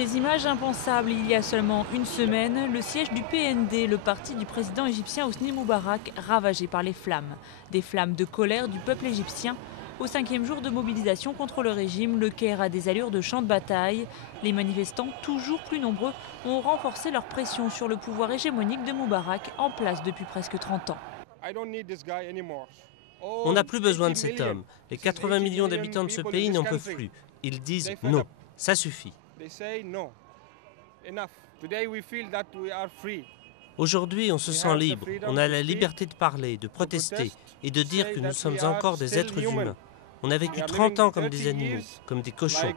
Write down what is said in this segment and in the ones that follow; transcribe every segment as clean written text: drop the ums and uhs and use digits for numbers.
Des images impensables il y a seulement une semaine, le siège du PND, le parti du président égyptien Hosni Moubarak, ravagé par les flammes. Des flammes de colère du peuple égyptien. Au 5e jour de mobilisation contre le régime, le Caire a des allures de champ de bataille. Les manifestants, toujours plus nombreux, ont renforcé leur pression sur le pouvoir hégémonique de Moubarak, en place depuis presque 30 ans. On n'a plus besoin de cet homme. Les 80 millions d'habitants de ce pays n'en peuvent plus. Ils disent non, ça suffit. Aujourd'hui, on se sent libre. On a la liberté de parler, de protester et de dire que nous sommes encore des êtres humains. On a vécu 30 ans comme des animaux, comme des cochons.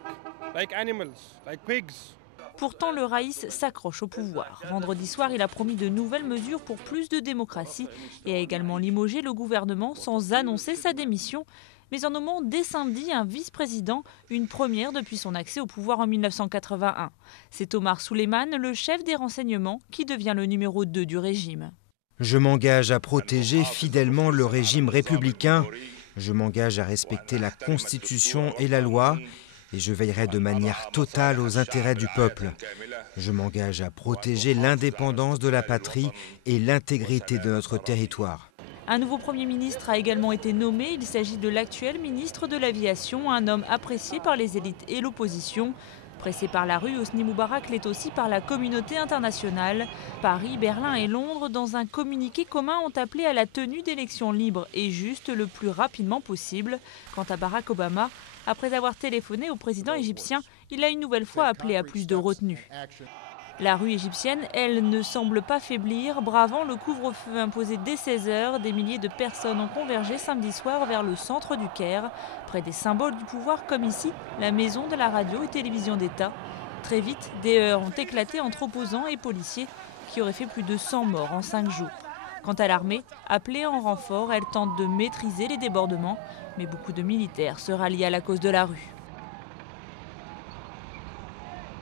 Pourtant, le Raïs s'accroche au pouvoir. Vendredi soir, il a promis de nouvelles mesures pour plus de démocratie et a également limogé le gouvernement sans annoncer sa démission, mais en nommant dès samedi un vice-président, une première depuis son accès au pouvoir en 1981. C'est Omar Souleymane, le chef des renseignements, qui devient le numéro 2 du régime. Je m'engage à protéger fidèlement le régime républicain. Je m'engage à respecter la Constitution et la loi. Et je veillerai de manière totale aux intérêts du peuple. Je m'engage à protéger l'indépendance de la patrie et l'intégrité de notre territoire. Un nouveau Premier ministre a également été nommé. Il s'agit de l'actuel ministre de l'Aviation, un homme apprécié par les élites et l'opposition. Pressé par la rue, Hosni Moubarak l'est aussi par la communauté internationale. Paris, Berlin et Londres, dans un communiqué commun, ont appelé à la tenue d'élections libres et justes le plus rapidement possible. Quant à Barack Obama, après avoir téléphoné au président égyptien, il a une nouvelle fois appelé à plus de retenue. La rue égyptienne, elle, ne semble pas faiblir. Bravant le couvre-feu imposé dès 16h, des milliers de personnes ont convergé samedi soir vers le centre du Caire, près des symboles du pouvoir comme ici, la maison de la radio et télévision d'État. Très vite, des heurts ont éclaté entre opposants et policiers qui auraient fait plus de 100 morts en 5 jours. Quant à l'armée, appelée en renfort, elle tente de maîtriser les débordements, mais beaucoup de militaires se rallient à la cause de la rue.